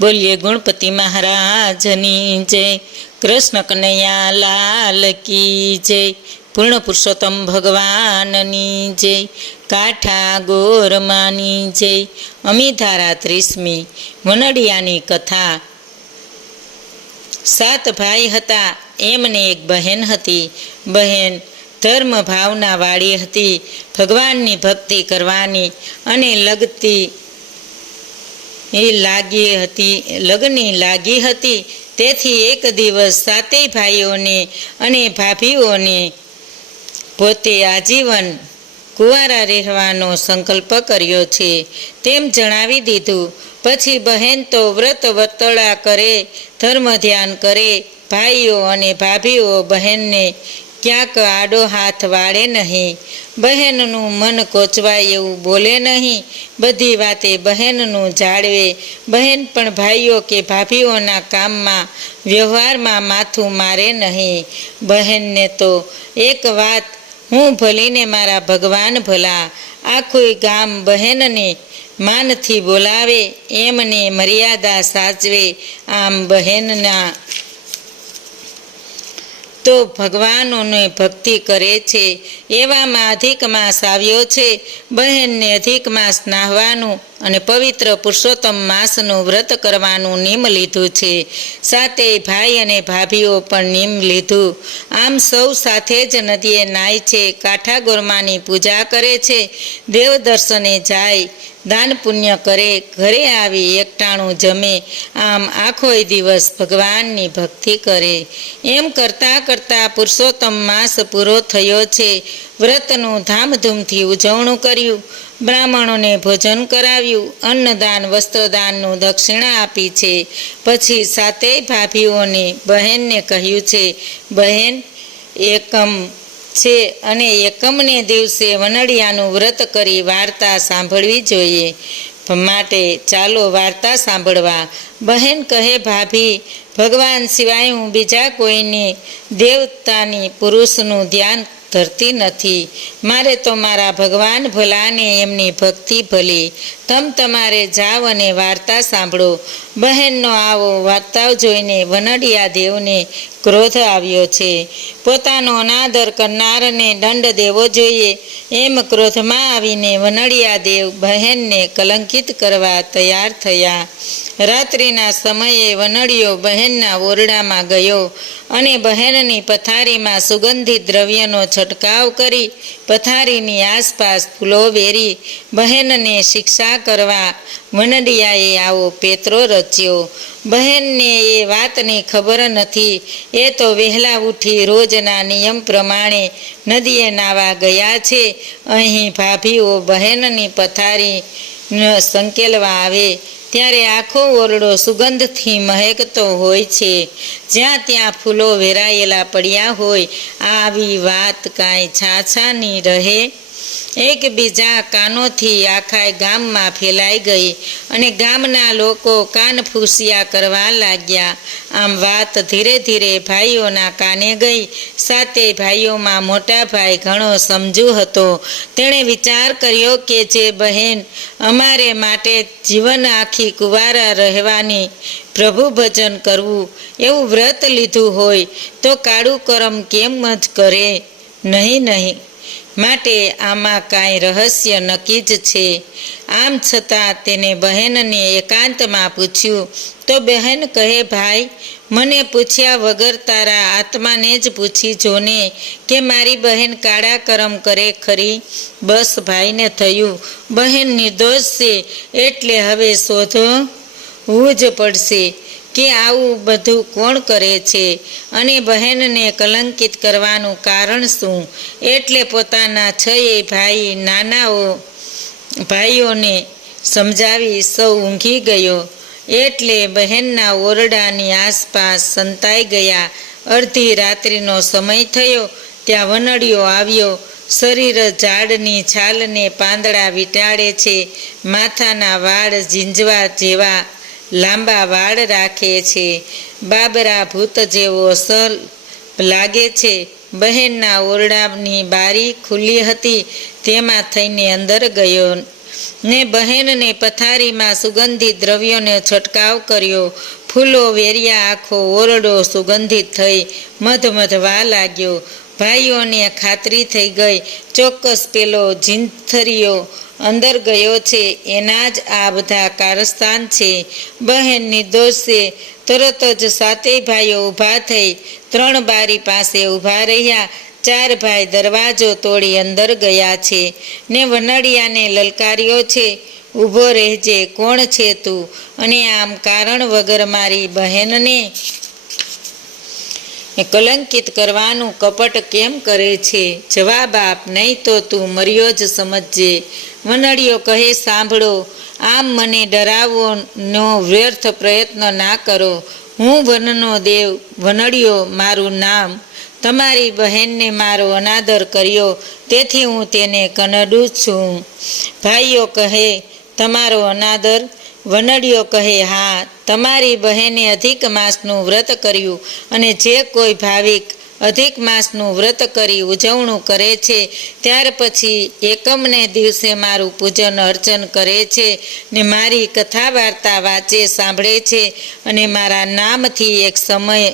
બોલીએ ગણપતિ મહારાજની જય, કૃષ્ણ કનૈયા લાલ કી જય, પૂર્ણ પુરુષોત્તમ ભગવાનની જય, કાઠા ગોરમાની જય. અમીધારા 30મી વનડિયાની કથા. 7 ભાઈ હતા, એમને એક બહેન હતી. બહેન ધર્મ ભાવના વાળી હતી, ભગવાનની ભક્તિ કરવાની અને લગની લાગી હતી. તેથી એક દિવસ 7 ભાઈઓને અને ભાભીઓને પોતે આજીવન કુંવારા રહેવાનો સંકલ્પ કર્યો છે તેમ જણાવી દીધું. પછી બહેન તો વ્રત વર્તળા કરે, ધર્મ ધ્યાન કરે. ભાઈઓ અને ભાભીઓ બહેનને ક્યાંક આડો હાથ વાળે નહીં, બહેનનું મન કોચવાય એવું બોલે નહીં, બધી વાતે બહેનનું જાળવે. બહેન પણ ભાઈઓ કે ભાભીઓના કામમાં વ્યવહારમાં માથું મારે નહીં. બહેનને તો એક વાત, હું ભલીને મારા ભગવાન ભલા. આખું ગામ બહેનને માનથી બોલાવે, એમને મર્યાદા સાચવે. આમ બહેનના તો ભગવાનોની ભક્તિ કરે છે. એવામાં અધિક માસ આવ્યો છે. બહેનને અધિક માસ નાહવાનું અને પવિત્ર પુરુષોત્તમ માસનું વ્રત કરવાનું નિયમ લીધું છે. 7 ભાઈ અને ભાભીઓ પણ નિયમ લીધું. આમ સૌ સાથે જ નદીએ નાય છે, કાઠા ગોરમાની પૂજા કરે છે, દેવ દર્શને જાય, દાન પુણ્ય કરે, ઘરે આવી એકટાણું જમે. આમ આખોય દિવસ ભગવાનની ભક્તિ કરે. એમ કરતાં કરતાં પુરુષોત્તમ માસ પૂરો થયો છે. વ્રતનું ધામધૂમથી ઉજવણું કર્યું, બ્રાહ્મણોને ભોજન કરાવ્યું, અન્નદાન વસ્ત્રદાનનું દક્ષિણા આપી છે. પછી 7 ભાભીઓને બહેનને કહ્યું છે, બહેન એકમ છે અને એકમને દિવસે વનડિયાનું વ્રત કરી વાર્તા સાંભળવી જોઈએ, માટે ચાલો વાર્તા સાંભળવા. બહેન કહે, ભાભી, ભગવાન સિવાય હું બીજા કોઈને દેવતાની પુરુષનું ધ્યાન ધરતી નથી. મારે તો મારા ભગવાન ભલાને એમની ભક્તિ ભલી. તમારે જાવ અને વાર્તા સાંભળો. બહેનનો આવો વાર્તાઓ જોઈને વનડિયા દેવને ક્રોધ આવ્યો છે. પોતાનો અનાદર કરનારને દંડ દેવો જોઈએ એમ ક્રોધમાં આવીને વનડિયા દેવ બહેનને કલંકિત કરવા તૈયાર થયા. રાત્રિના સમયે વનડિયો બહેનના ઓરડામાં ગયો અને બહેનની પથારીમાં સુગંધિત દ્રવ્યનો છંટકાવ કરી પથારીની આસપાસ ફૂલો વેરી બહેનને શિક્ષા કરવા વનડિયાએ આવો પેતરો રચ્યો. બહેનને એ વાતની ખબર નથી. એ તો વહેલા ઉઠી રોજના નિયમ પ્રમાણે નદીએ નાવા ગયા છે. અહીં ભાભીઓ બહેનની પથારી સંકેલવા આવે ત્યારે આખો ઓરડો સુગંધથી મહેકતો હોય છે. જ્યાં ત્યાં ફૂલો વેરાયેલા પડ્યા હોય. આવી વાત કાંઈ છાછાની રહે એકબીજા કાનોથી આખા ગામમાં ફેલાઈ ગઈ અને ગામના લોકો કાન ફૂસિયા કરવા લાગ્યા. આમ વાત ધીરે ધીરે ભાઈઓના કાને ગઈ. 7 ભાઈઓમાં મોટા ભાઈ ઘણો સમજુ હતો. તેણે વિચાર કર્યો કે જે બહેન અમારે માટે જીવન આખી કુંવારા રહેવાની, પ્રભુ ભજન કરવું એવું વ્રત લીધું હોય તો કાળું કરમ કેમ જ કરે નહીં. માટે આમાં કાંઈ રહસ્ય નક્કી જ છે. આમ છતાં તેને બહેનને એકાંતમાં પૂછ્યું તો બહેન કહે, ભાઈ, મને પૂછ્યા વગર તારા આત્માને જ પૂછી જોને કે મારી બહેન કાળા કરમ કરે ખરી. બસ ભાઈને થયું બહેન નિર્દોષ છે, એટલે હવે શોધવું જ પડશે કે આવું બધું કોણ કરે છે અને બહેનને કલંકિત કરવાનું કારણ શું. એટલે પોતાના 6 ભાઈ નાનાઓ ભાઈઓને સમજાવી સૌ ઊંઘી ગયો. એટલે બહેનના ઓરડાની આસપાસ સંતાઈ ગયા. અડધી રાત્રિનો સમય થયો. ત્યાં વનડિયો આવ્યો. શરીર ઝાડની છાલને પાંદડા વીંટાળે છે. માથાના વાળ ઝીંઝવા જેવા લાંબા વાળ રાખે છે. બાબરા ભૂત જેવો અસલ લાગે છે. બહેનના ઓરડાની બારી ખુલ્લી હતી. તેમાં થઈને અંદર ગયો ને બહેનને પથારીમાં સુગંધિત દ્રવ્યોનો છંટકાવ કર્યો. ફૂલો વેર્યા આખો ઓરડો સુગંધિત થઈ મધમધવા લાગ્યો. ભાઈઓને ખાતરી થઈ ગઈ, ચોક્કસ પેલો જીંથરીયો અંદર ગયો છે, એના જ આ બધા કારસ્તાન છે. બહેન નિર્દોષ છે. તરત જ સાતેય ભાઈઓ ઊભા થઈ 3 બારી પાસે ઊભા રહ્યા. 4 ભાઈ દરવાજો તોડી અંદર ગયા છે ને વનડિયાને લલકાર્યો છે, ઊભો રહેજે, કોણ છે તું, અને આમ કારણ વગર મારી બહેનને કલંકિત કરવાનું કપટ કેમ કરે છે? જવાબ આપ, નહીં તો તું મર્યો જ સમજજે. વનડિયો કહે, સાંભળો, આમ મને ડરાવવાનો વ્યર્થ પ્રયત્ન ના કરો. હું વનનો દેવ વનડિયો મારું નામ. તમારી બહેનને મારો અનાદર કર્યો, તેથી હું તેને કનડું છું. ભાઈઓ કહે, તમારો અનાદર? વનડિયો કહે, હા, તમારી બહેને અધિક માસનું વ્રત કર્યું, અને જે કોઈ ભાવિક અધિક માસનું વ્રત કરી ઉજવણું કરે છે, ત્યાર પછી એકમને દિવસે મારું પૂજન અર્ચન કરે છે ને મારી કથા વાર્તા વાંચે સાંભળે છે, અને મારા નામથી એક સમય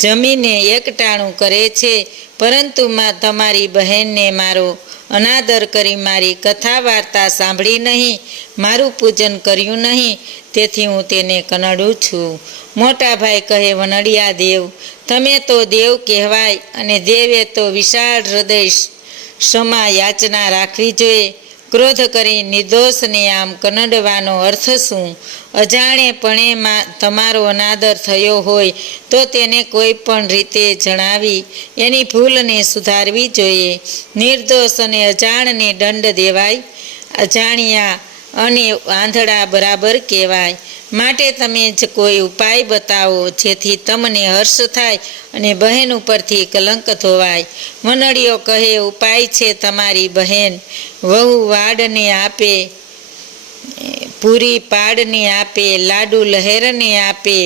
જમીને એકટાણું કરે છે. પરંતુ તમારી બહેનને મારો અનાદર કરી મારી કથા વાર્તા સાંભળી નહીં, મારું પૂજન કર્યું નહીં, તેથી હું તેને કનડું છું. મોટા ભાઈ કહે, વનડિયા દેવ, તમે તો દેવ કહેવાય, અને દેવે તો વિશાળ હૃદય ક્ષમા યાચના રાખવી જોઈએ. ક્રોધ કરી નિર્દોષને આમ કનડવાનો અર્થ શું? અજાણેપણે તમારો અનાદર થયો હોય તો તેને કોઈ પણ રીતે જણાવી એની ભૂલને સુધારવી જોઈએ. નિર્દોષ અને અજાણને દંડ દેવાય. અજાણ્યા અને આંધળા બરાબર કહેવાય. માટે તમે જ કોઈ ઉપાય બતાવો, જેથી તમને હર્ષ થાય અને બહેન ઉપરથી કલંક ધોવાય. વનડિયો કહે, ઉપાય છે, તમારી બહેન વહુ વાડને આપે, પૂરી પાડને આપે, લાડુ લહેરને આપે,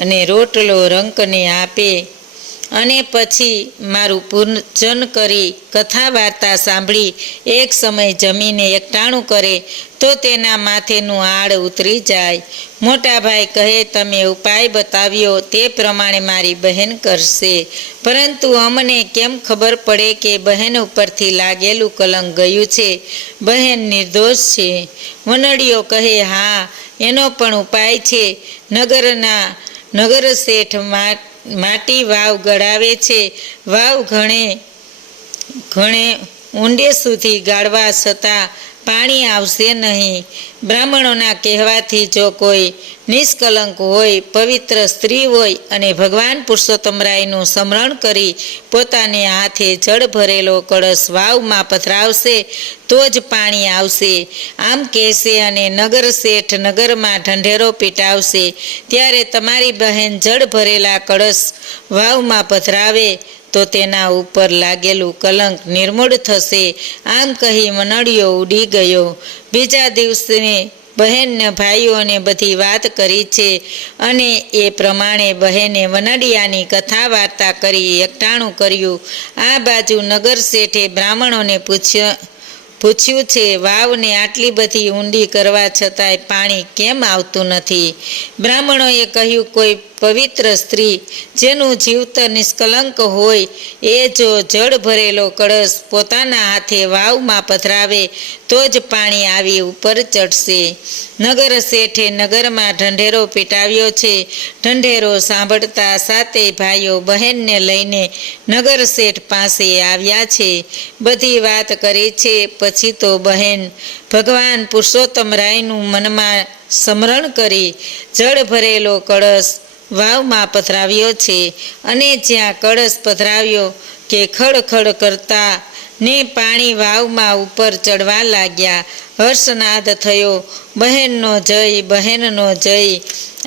અને રોટલો રંકને આપે, અને પછી મારું પૂજન કરી કથા વાર્તા સાંભળી એક સમય જમીને એકટાણું કરે તો તેના માથેનું આડ ઉતરી જાય. મોટા ભાઈ કહે, તમે ઉપાય બતાવ્યો તે પ્રમાણે મારી બહેન કરશે, પરંતુ અમને કેમ ખબર પડે કે બહેન ઉપરથી લાગેલું કલંક ગયું છે? બહેન નિર્દોષ છે. વનડિયો કહે, હા, એનો પણ ઉપાય છે. નગર શેઠ માટી વાવ ગળાવે છે. વાવ ઘણે ઊંડે સુધી ગાળવા છતાં પાણી આવશે નહીં. બ્રાહ્મણોના કહેવાથી જો કોઈ નિષ્કલંક હોય, પવિત્ર સ્ત્રી હોય, અને ભગવાન પુરુષોત્તમરાયનું સ્મરણ કરી પોતાને હાથે જળ ભરેલો કળશ વાવમાં પધરાવશે તો જ પાણી આવશે, આમ કહેશે, અને નગર શેઠ નગરમાં ઢંઢેરો પીટાવશે. ત્યારે તમારી બહેન જળ ભરેલા કળશ વાવમાં પધરાવે તો તેના ઉપર લાગેલું કલંક નિર્મૂળ થશે. આમ કહી વનડિયો ઉડી ગયો. બીજા દિવસે બહેનને ભાઈઓને બધી વાત કરી છે, અને એ પ્રમાણે બહેને વનડિયાની કથા વાર્તા કરી એકટાણું કર્યું. આ બાજુ નગર શેઠે બ્રાહ્મણોને પૂછ્યું છે, વાવને આટલી બધી ઊંડી કરવા છતાંય પાણી કેમ આવતું નથી? બ્રાહ્મણોએ કહ્યું, કોઈ પવિત્ર સ્ત્રી જેનું જીવતર નિષ્કલંક હોય એ જો જળ ભરેલો કળશ પોતાના હાથે વાવમાં પધરાવે તો જ પાણી આવી ઉપર ચડશે. નગર શેઠે નગરમાં ઢંઢેરો પીટાવ્યો છે. ઢંઢેરો સાંભળતા સાતેય ભાઈઓ બહેનને લઈને નગર શેઠ પાસે આવ્યા છે. બધી વાત કરી છે. પછી તો બહેન ભગવાન પુરુષોત્તમરાયનું મનમાં સ્મરણ કરી જળ ભરેલો કળશ વાવમાં પધરાવ્યો છે, અને જ્યાં કળશ પધરાવ્યો કે ખડખડ કરતા ને પાણી વાવમાં ઉપર ચડવા લાગ્યા. હર્ષનાદ થયો, બહેનનો જય, બહેનનો જય,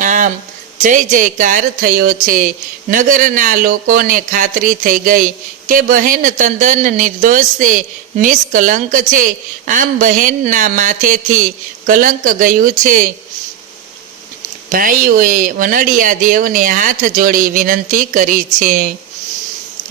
આમ જય જયકાર થયો છે. નગરના લોકોને ખાતરી થઈ ગઈ કે બહેન તદ્દન નિર્દોષ છે, નિષ્કલંક છે. આમ બહેનના માથેથી કલંક ગયું છે. ભાઈઓએ વનડિયા દેવને હાથ જોડી વિનંતી કરી છે.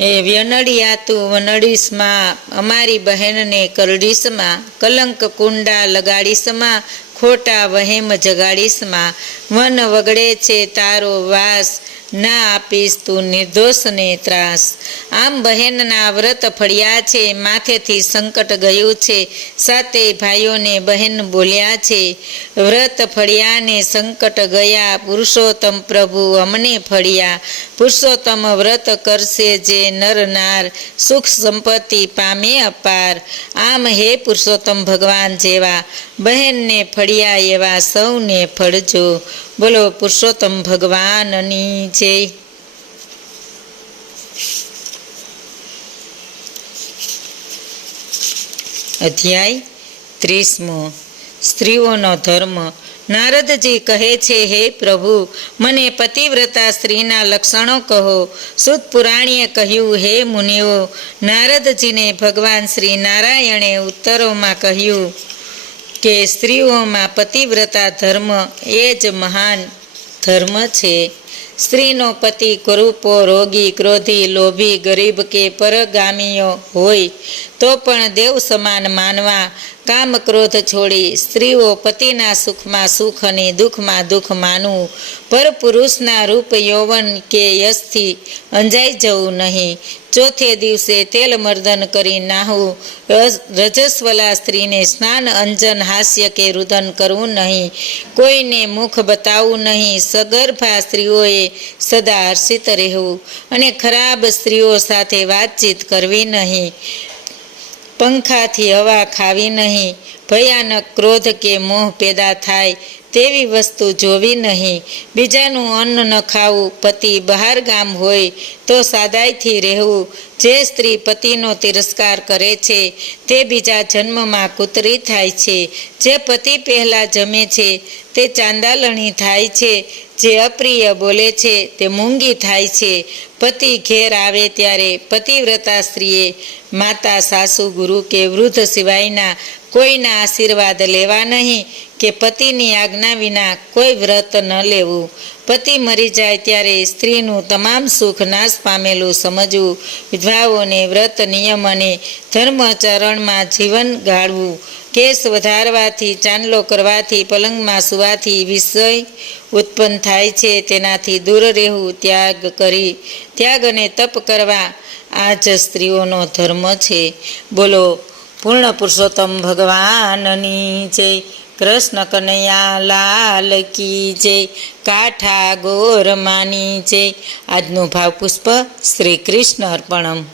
એ વ્યનડિયાતું વનડીશમાં અમારી બહેનને કરડીશમાં કલંક કુંડા લગાડીશમાં ખોટા વહેમ જગાડીશમાં વન વગડે છે તારો વાસ ના આપીશ તું નિર્દોષને ત્રાસ. આમ બહેનના વ્રત ફળ્યા છે, માથેથી સંકટ ગયું છે, સાતે ભાઈઓને બહેન બોલ્યા છે. વ્રત ફળ્યાને સંકટ ગયા, પુરુષોત્તમ પ્રભુ અમને ફળ્યા. પુરુષોત્તમ વ્રત કરશે જે નર નાર, સુખ સંપત્તિ પામે અપાર. આમ હે પુરુષોત્તમ ભગવાન જેવા બહેનને ફળ્યા એવા સૌને ફળજો. બોલો પુરુષોત્તમ ભગવાનની જય. અધ્યાય 30. સ્ત્રીઓનો ધર્મ. નારદજી કહે છે, હે પ્રભુ, મને પતિવ્રતા સ્ત્રીના લક્ષણો કહો. સુત પુરાણીએ કહ્યું, હે મુનિઓ, નારદજીને ભગવાન શ્રી નારાયણે ઉત્તરોમાં કહ્યું કે સ્ત્રીઓમાં પતિવ્રતા ધર્મ એ જ મહાન ધર્મ છે. સ્ત્રીનો પતિ કુરૂપો, રોગી, ક્રોધી, લોભી, ગરીબ કે પરગામીઓ હોય તો પણ દેવ સમાન માનવા. કામ ક્રોધ છોડી સ્ત્રીઓ પતિના સુખમાં સુખ અને દુઃખમાં દુઃખ માનવું. પર પુરુષના રૂપ, યૌવન કે યશથી અંજાઈ જવું નહીં. ચોથે દિવસે તેલ મર્દન કરી નાહવું. રજસ્વલા સ્ત્રીને સ્નાન, અંજન, હાસ્ય કે રુદન કરવું નહીં. કોઈને મુખ બતાવવું નહીં. સગર્ભા સ્ત્રીઓએ સદા હર્ષિત રહેવું અને ખરાબ સ્ત્રીઓ સાથે વાતચીત કરવી નહીં. પંખાથી હવા ખાવી નહીં. ભયાનક ક્રોધ કે મોહ પેદા થાય તેવી વસ્તુ જોવી નહીં. બીજાનું અન્ન ન ખાવું. પતિ બહાર ગામ હોય તો સાદાઈથી રહેવું. જે સ્ત્રી પતિનો તિરસ્કાર કરે છે તે બીજા જન્મમાં કૂતરી થાય છે. જે પતિ પહેલાં જમે છે તે ચાંદાલણી થાય છે. જે અપ્રિય બોલે છે તે મૂંગી થાય છે. પતિ ઘેર આવે ત્યારે પતિવ્રતા સ્ત્રીએ માતા, સાસુ, ગુરુ કે વૃદ્ધ સિવાયના કોઈના આશીર્વાદ લેવા નહીં કે પતિની આજ્ઞા વિના કોઈ વ્રત ન લેવું. પતિ મરી જાય ત્યારે સ્ત્રીનું તમામ સુખ નાશ પામેલું સમજવું. વિધવાઓને વ્રત, નિયમ અને ધર્મચરણમાં જીવન ગાળવું. કેસ વધારવાથી, ચાંદલો કરવાથી, પલંગમાં સુવાથી વિષય ઉત્પન્ન થાય છે, તેનાથી દૂર રહેવું. ત્યાગ અને તપ કરવા આ જ સ્ત્રીઓનો ધર્મ છે. બોલો પૂર્ણ પુરુષોત્તમ ભગવાનની જય. કૃષ્ણ કનૈયા લાલ કી જય. કાઠા ગોર માની જય. આજનું ભાવપુષ્પ શ્રી કૃષ્ણ અર્પણમ.